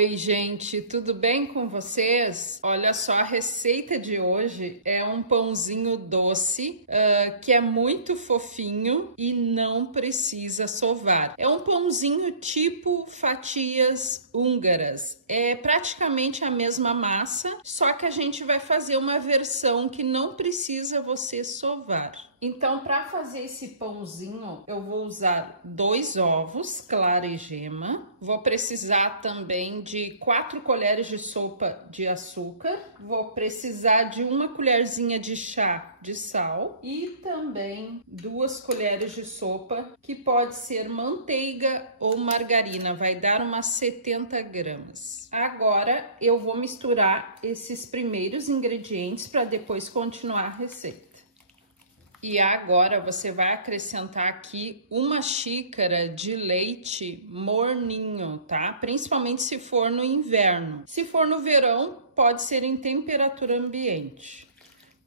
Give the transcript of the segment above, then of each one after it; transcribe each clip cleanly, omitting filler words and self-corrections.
Oi, gente, tudo bem com vocês? Olha só, a receita de hoje é um pãozinho doce, que é muito fofinho e não precisa sovar. É um pãozinho tipo fatias húngaras. É praticamente a mesma massa, só que a gente vai fazer uma versão que não precisa você sovar. Então, para fazer esse pãozinho, eu vou usar 2 ovos, clara e gema. Vou precisar também de 4 colheres de sopa de açúcar. Vou precisar de 1 colherzinha de chá de sal e também 2 colheres de sopa, que pode ser manteiga ou margarina, vai dar umas 70 gramas. Agora, eu vou misturar esses primeiros ingredientes para depois continuar a receita. E agora você vai acrescentar aqui 1 xícara de leite morninho, tá? Principalmente se for no inverno. Se for no verão, pode ser em temperatura ambiente.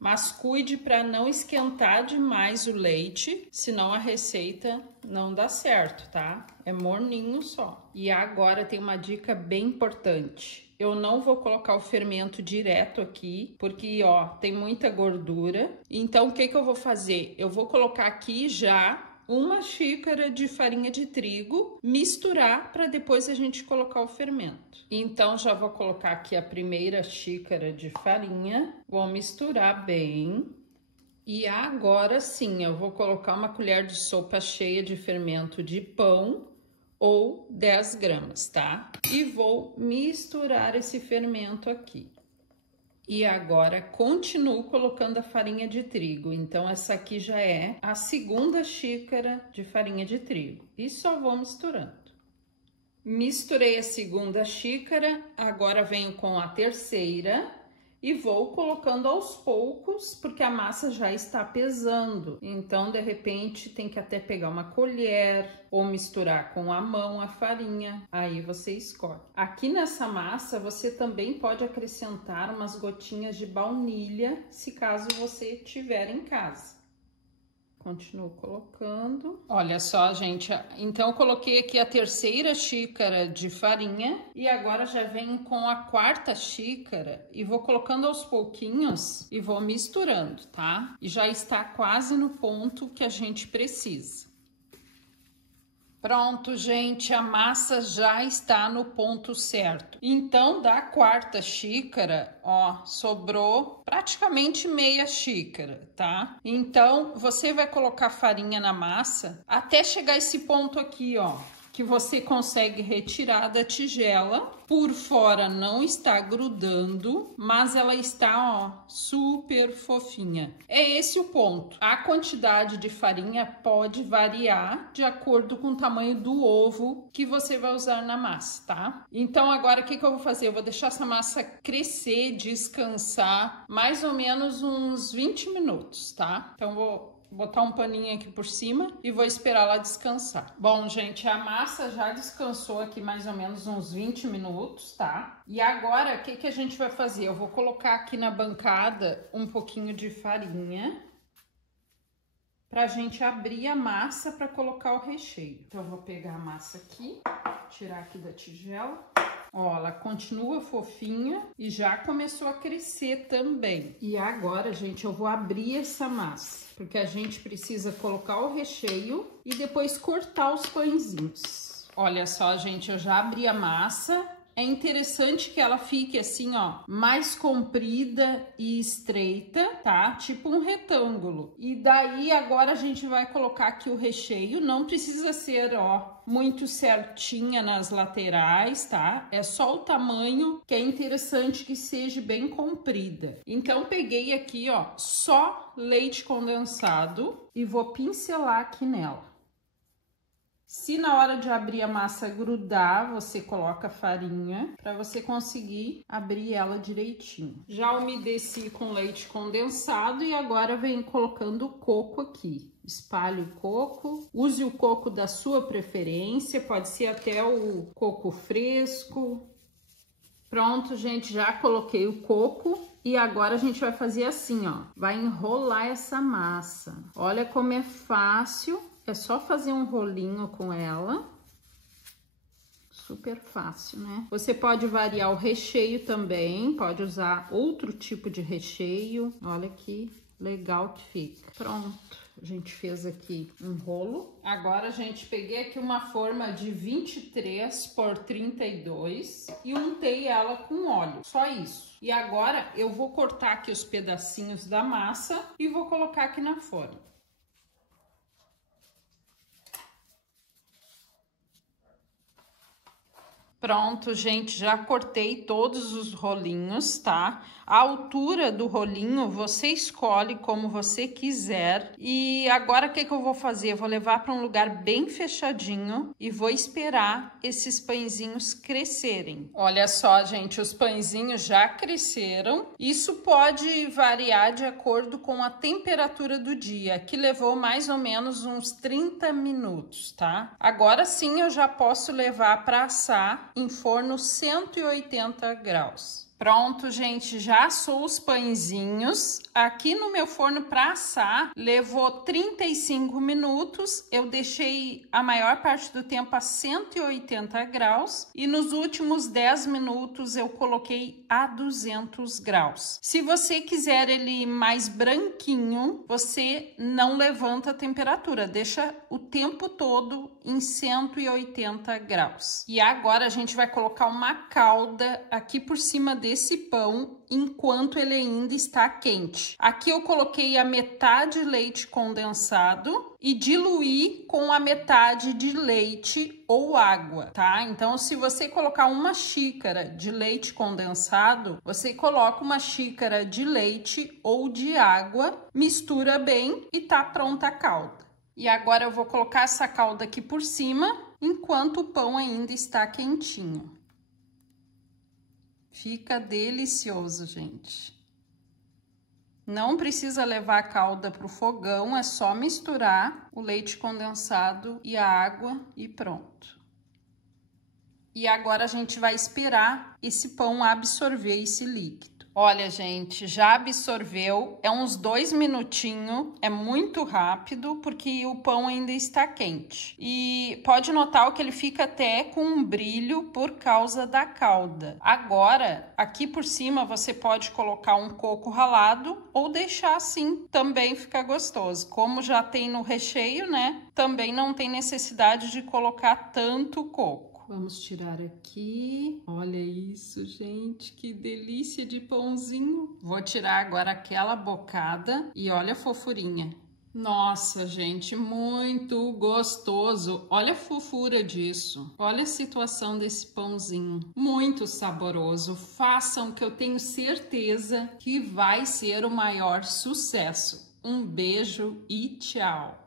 Mas cuide para não esquentar demais o leite, senão a receita não dá certo, tá? É morninho só. E agora tem uma dica bem importante. Eu não vou colocar o fermento direto aqui, porque, ó, tem muita gordura. Então, o que eu vou fazer? Eu vou colocar aqui já 1 xícara de farinha de trigo, misturar para depois a gente colocar o fermento. Então, já vou colocar aqui a primeira xícara de farinha, vou misturar bem. E agora sim, eu vou colocar 1 colher de sopa cheia de fermento de pão, ou 10 gramas, tá? E vou misturar esse fermento aqui. E agora continuo colocando a farinha de trigo. Então, essa aqui já é a 2ª xícara de farinha de trigo. E só vou misturando. Misturei a 2ª xícara, agora venho com a 3ª. E vou colocando aos poucos, porque a massa já está pesando. Então, de repente, tem que até pegar uma colher ou misturar com a mão a farinha. Aí você escolhe. Aqui nessa massa, você também pode acrescentar umas gotinhas de baunilha, se caso você tiver em casa. Continuo colocando. Olha só, gente, então eu coloquei aqui a 3ª xícara de farinha e agora já venho com a 4ª xícara e vou colocando aos pouquinhos e vou misturando, tá? E já está quase no ponto que a gente precisa. Pronto, gente, a massa já está no ponto certo. Então, da 4ª xícara, ó, sobrou praticamente meia xícara, tá? Então, você vai colocar farinha na massa até chegar esse ponto aqui, ó, que você consegue retirar da tigela. Por fora não está grudando, mas ela está, ó, super fofinha. É esse o ponto. A quantidade de farinha pode variar de acordo com o tamanho do ovo que você vai usar na massa, tá? Então agora o que eu vou fazer? Eu vou deixar essa massa crescer, descansar mais ou menos uns 20 minutos, tá? Então vou botar um paninho aqui por cima e vou esperar ela descansar. Bom, gente, a massa já descansou aqui mais ou menos uns 20 minutos, tá? E agora, o que a gente vai fazer? Eu vou colocar aqui na bancada um pouquinho de farinha pra gente abrir a massa para colocar o recheio. Então, eu vou pegar a massa aqui, tirar aqui da tigela. Ó, ela continua fofinha e já começou a crescer também. E agora, gente, eu vou abrir essa massa, porque a gente precisa colocar o recheio e depois cortar os pãezinhos. Olha só, gente, eu já abri a massa. É interessante que ela fique assim, ó, mais comprida e estreita, tá? Tipo um retângulo. E daí agora a gente vai colocar aqui o recheio. Não precisa ser, ó, muito certinha nas laterais, tá? É só o tamanho que é interessante que seja bem comprida. Então peguei aqui, ó, só leite condensado e vou pincelar aqui nela. Se na hora de abrir a massa grudar, você coloca farinha para você conseguir abrir ela direitinho. Já umedeci com leite condensado e agora venho colocando o coco aqui. Espalhe o coco, use o coco da sua preferência, pode ser até o coco fresco. Pronto, gente, já coloquei o coco e agora a gente vai fazer assim, ó. Vai enrolar essa massa. Olha como é fácil. É só fazer um rolinho com ela, Super fácil, né? Você pode variar o recheio também, pode usar outro tipo de recheio. Olha que legal que fica. Pronto, a gente fez aqui um rolo. Agora, gente, peguei aqui uma forma de 23 por 32 e untei ela com óleo, só isso. E agora eu vou cortar aqui os pedacinhos da massa e vou colocar aqui na forma. Pronto, gente, já cortei todos os rolinhos, tá? A altura do rolinho você escolhe como você quiser. E agora o que eu vou fazer? Eu vou levar para um lugar bem fechadinho e vou esperar esses pãezinhos crescerem. Olha só, gente, os pãezinhos já cresceram. Isso pode variar de acordo com a temperatura do dia, que levou mais ou menos uns 30 minutos, tá? Agora sim eu já posso levar para assar em forno 180 graus. Pronto, gente, já assou os pãezinhos. Aqui no meu forno para assar, levou 35 minutos. Eu deixei a maior parte do tempo a 180 graus e nos últimos 10 minutos eu coloquei a 200 graus. Se você quiser ele mais branquinho, você não levanta a temperatura, deixa o tempo todo em 180 graus. E agora a gente vai colocar uma calda aqui por cima desse pão enquanto ele ainda está quente. Aqui eu coloquei a metade leite condensado e diluí com a metade de leite ou água, tá? Então, se você colocar uma xícara de leite condensado, você coloca uma xícara de leite ou de água, mistura bem e tá pronta a calda. E agora eu vou colocar essa calda aqui por cima enquanto o pão ainda está quentinho. Fica delicioso, gente. Não precisa levar a calda para o fogão, é só misturar o leite condensado e a água e pronto. E agora a gente vai esperar esse pão absorver esse líquido. Olha, gente, já absorveu, é uns 2 minutinhos, é muito rápido porque o pão ainda está quente. E pode notar que ele fica até com um brilho por causa da calda. Agora, aqui por cima você pode colocar um coco ralado ou deixar assim, também fica gostoso. Como já tem no recheio, né? Também não tem necessidade de colocar tanto coco. Vamos tirar aqui. Olha isso, gente, que delícia de pãozinho. Vou tirar agora aquela bocada e olha a fofurinha. Nossa, gente, muito gostoso. Olha a fofura disso. Olha a situação desse pãozinho. Muito saboroso. Façam que eu tenho certeza que vai ser o maior sucesso. Um beijo e tchau!